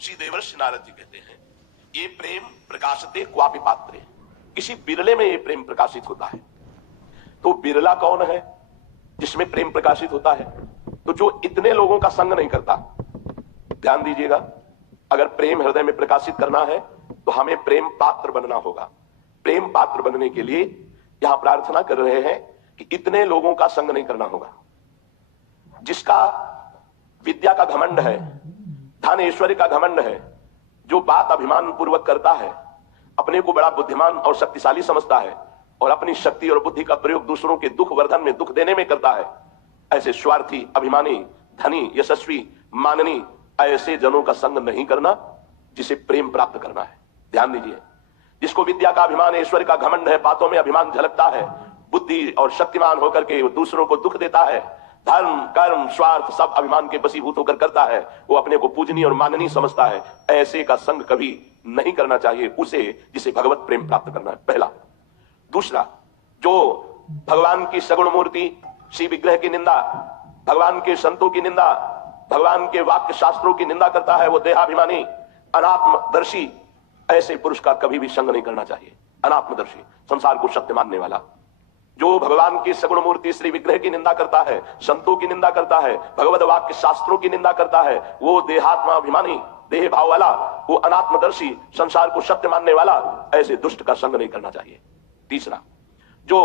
श्री देवर्षि नारद जी कहते हैं, ये प्रेम प्रकाशते क्वापि पात्रे, किसी बिरले में ये प्रेम प्रकाशित होता है। तो बिरला कौन है जिसमें प्रेम प्रकाशित होता है? तो जो इतने लोगों का संग नहीं करता। ध्यान दीजिएगा, अगर प्रेम हृदय में प्रकाशित करना है तो हमें प्रेम पात्र बनना होगा। प्रेम पात्र बनने के लिए यहां प्रार्थना कर रहे हैं कि इतने लोगों का संग नहीं करना होगा। जिसका विद्या का घमंड है, धन ऐश्वर्य का घमंड है, जो बात अभिमान पूर्वक करता है, अपने को बड़ा बुद्धिमान और शक्तिशाली समझता है और अपनी शक्ति और बुद्धि का प्रयोग दूसरों के दुख वर्धन में, दुख देने में करता है, ऐसे स्वार्थी, अभिमानी, धनी, यशस्वी, माननी, ऐसे जनों का संग नहीं करना जिसे प्रेम प्राप्त करना है। ध्यान दीजिए, जिसको विद्या का अभिमान, ऐश्वर्य का घमंड है, बातों में अभिमान झलकता है, बुद्धि और शक्तिमान होकर के वो दूसरों को दुख देता है, धर्म, कर्म, स्वार्थ सब अभिमान के बसीभूत होकर करता है, वो अपने को पूजनीय और माननीय समझता है, ऐसे का संग कभी नहीं करना चाहिए उसे, जिसे भगवत प्रेम प्राप्त करना है, पहला। दूसरा, जो भगवान की सगुण मूर्ति श्री विग्रह की निंदा, भगवान के संतों की निंदा, भगवान के वाक्य शास्त्रों की निंदा करता है, वो देहाभिमानी, अनात्मदर्शी, ऐसे पुरुष का कभी भी संग नहीं करना चाहिए। अनात्मदर्शी, संसार को सत्य मानने वाला, जो भगवान की सगुण मूर्ति श्री विग्रह की निंदा करता है, संतों की निंदा करता है, भगवत वाक्य शास्त्रों की निंदा करता है, वो देहात्मा अभिमानी, देह भाव वाला, वो अनात्मदर्शी, संसार को सत्य मानने वाला, ऐसे दुष्ट का संग नहीं करना चाहिए। तीसरा, जो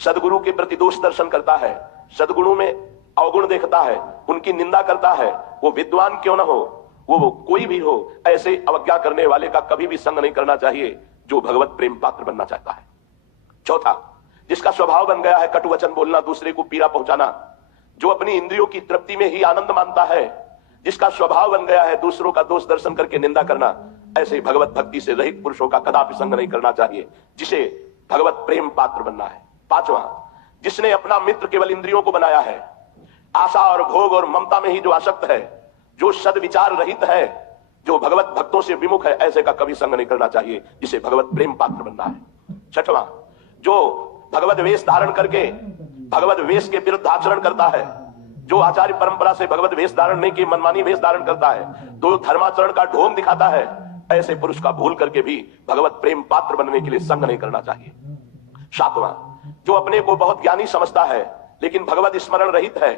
सदगुरु के प्रति दोष दर्शन करता है, सदगुरु में अवगुण देखता है, उनकी निंदा करता है, वो विद्वान क्यों ना हो, वो कोई भी हो, ऐसे अवज्ञा करने वाले का कभी भी संग नहीं करना चाहिए जो भगवत प्रेम पात्र बनना चाहता है। चौथा, जिसका स्वभाव बन गया है कटु वचन बोलना, दूसरे को पीड़ा पहुंचाना, जो अपनी इंद्रियों की तृप्ति में ही आनंद मानता है, जिसका स्वभाव बन गया है दूसरों का दोष दर्शन करके निंदा करना, ऐसे भगवत भक्ति से रहित पुरुषों का कदापि संग नहीं करना चाहिए, जिसे भगवत प्रेम पात्र बनना है। पांचवा, जिसने अपना मित्र केवल इंद्रियों को बनाया है, आशा और भोग और ममता में ही जो आसक्त है, जो सद्विचार रहित है, जो भगवत भक्तों से विमुख है, ऐसे का कभी संग नहीं करना चाहिए, जिसे भगवत प्रेम पात्र बनना है। छठवां, जो भगवत वेश धारण करके भगवत वेश के विरुद्ध आचरण करता है, जो आचार्य परंपरा से भगवत वेश धारण नहीं की मनमानी वेश धारण करता है, तो धर्माचरण का ढोंग दिखाता है, ऐसे पुरुष का भूल करके भी भगवत प्रेम पात्र बनने के लिए संग नहीं करना चाहिए। सातवां, जो अपने को बहुत ज्ञानी समझता है लेकिन भगवत स्मरण रहित है,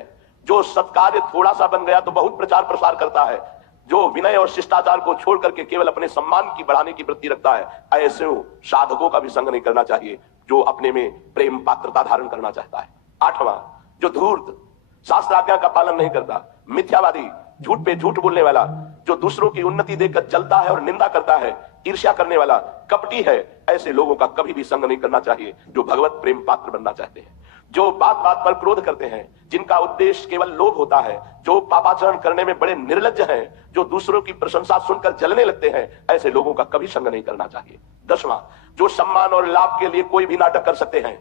जो सत्कार्य थोड़ा सा बन गया तो बहुत प्रचार प्रसार करता है, जो विनय और शिष्टाचार को छोड़ करके केवल अपने सम्मान की बढ़ाने की वृत्ति रखता है, ऐसे साधकों का भी संग नहीं करना चाहिए जो अपने में प्रेम पात्रता धारण करना चाहता है। आठवां, जो धूर्त, शास्त्र आज्ञा का पालन नहीं करता, मिथ्यावादी, झूठ पे झूठ बोलने वाला, जो दूसरों की उन्नति देखकर जलता है और निंदा करता है, ईर्ष्या करने वाला, कपटी है, ऐसे लोगों का कभी भी संग नहीं करना चाहिए जो भगवत प्रेम पात्र बनना चाहते हैं। जो बात बात पर क्रोध करते हैं, जिनका उद्देश्य केवल लोभ होता है, जो पापाचरण करने में बड़े निर्लज्ज हैं, जो दूसरों की प्रशंसा सुनकर जलने लगते हैं, ऐसे लोगों का कभी संग नहीं करना चाहिए। दसवां, जो सम्मान और लाभ के लिए कोई भी नाटक कर सकते हैं,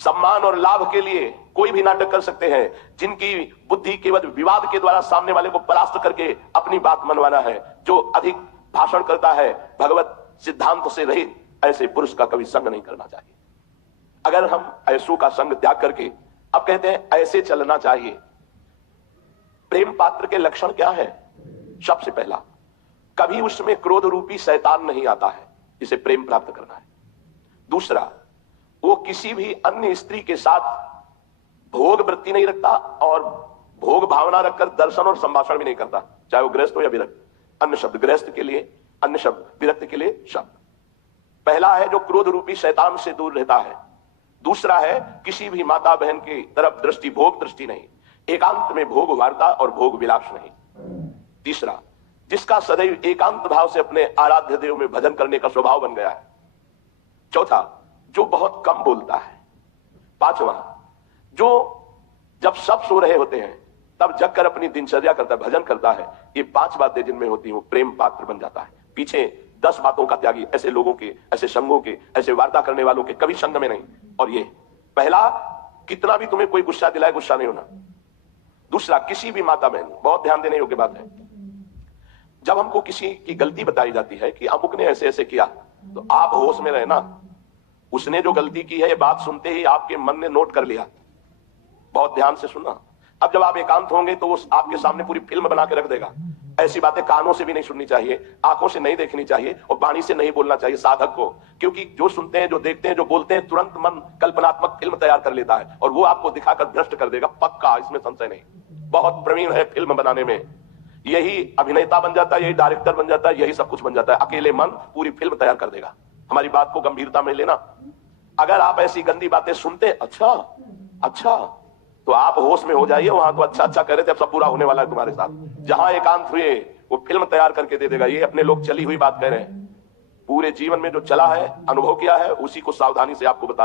सम्मान और लाभ के लिए कोई भी नाटक कर सकते हैं, जिनकी बुद्धि केवल विवाद के द्वारा सामने वाले को परास्त करके अपनी बात मनवाना है, जो अधिक भाषण करता है, भगवत सिद्धांत से रहित, ऐसे पुरुष का कभी संग नहीं करना चाहिए। अगर हम ऐसों का संग त्याग करके अब कहते हैं ऐसे चलना चाहिए, प्रेम पात्र के लक्षण क्या है? सबसे पहला, कभी उसमें क्रोध रूपी शैतान नहीं आता है जिसे प्रेम प्राप्त करना है। दूसरा, वो किसी भी अन्य स्त्री के साथ भोग वृत्ति नहीं रखता और भोग भावना रखकर दर्शन और संभाषण भी नहीं करता, चाहे वो गृहस्थ हो या विरक्त। अन्य शब्द गृहस्थ के लिए, अन्य शब्द विरक्त के लिए शब्द। पहला है जो क्रोध रूपी शैतान से दूर रहता है। दूसरा है किसी भी माता बहन की तरफ दृष्टि, भोग दृष्टि नहीं, एकांत में भोग वार्ता और भोग विलास नहीं। तीसरा, जिसका सदैव एकांत भाव से अपने आराध्य देव में भजन करने का स्वभाव बन गया है। चौथा, जो बहुत कम बोलता है। पांचवा, जो जब सब सो रहे होते हैं तब जगकर अपनी दिनचर्या करता है, भजन करता है। ये 5 बातें जिनमें होती हैं वो प्रेम पात्र बन जाता है। पीछे 10 बातों का त्यागी, ऐसे लोगों के, ऐसे संगों के, ऐसे वार्ता करने वालों के कभी संग में नहीं। और ये पहला, कितना भी तुम्हें कोई गुस्सा दिलाए गुस्सा नहीं होना। दूसरा, किसी भी माता बहन, बहुत ध्यान देने योग्य बात है, जब हमको किसी की गलती बताई जाती है कि अमुक ने ऐसे ऐसे किया, तो आप होश में रहे ना। उसने जो गलती की है ये बात सुनते ही आपके मन ने नोट कर लिया, बहुत ध्यान से सुनना। अब जब आप एकांत होंगे तो वो आपके सामने पूरी फिल्म बना के रख देगा ऐसी बातें कानों से भी नहीं सुननी चाहिए, आंखों से नहीं देखनी चाहिए और वाणी से नहीं बोलना चाहिए साधक को, क्योंकि जो सुनते हैं, जो देखते हैं, जो बोलते हैं, तुरंत मन कल्पनात्मक फिल्म तैयार कर लेता है और वो आपको दिखाकर भ्रष्ट कर देगा, पक्का, इसमें संशय नहीं। बहुत प्रवीण है फिल्म बनाने में, यही अभिनेता बन जाता है, यही डायरेक्टर बन जाता है, यही सब कुछ बन जाता है। अकेले मन पूरी फिल्म तैयार कर देगा। हमारी बात को गंभीरता में लेना। अगर आप ऐसी गंदी बातें सुनते, अच्छा अच्छा, तो आप होश में हो जाइए। वहां तो अच्छा अच्छा कह रहे थे, अब सब पूरा होने वाला है तुम्हारे साथ। जहां एकांत हुए वो फिल्म तैयार करके दे देगा। ये अपने लोग चली हुई बात कह रहे हैं, पूरे जीवन में जो चला है, अनुभव किया है, उसी को सावधानी से आपको बता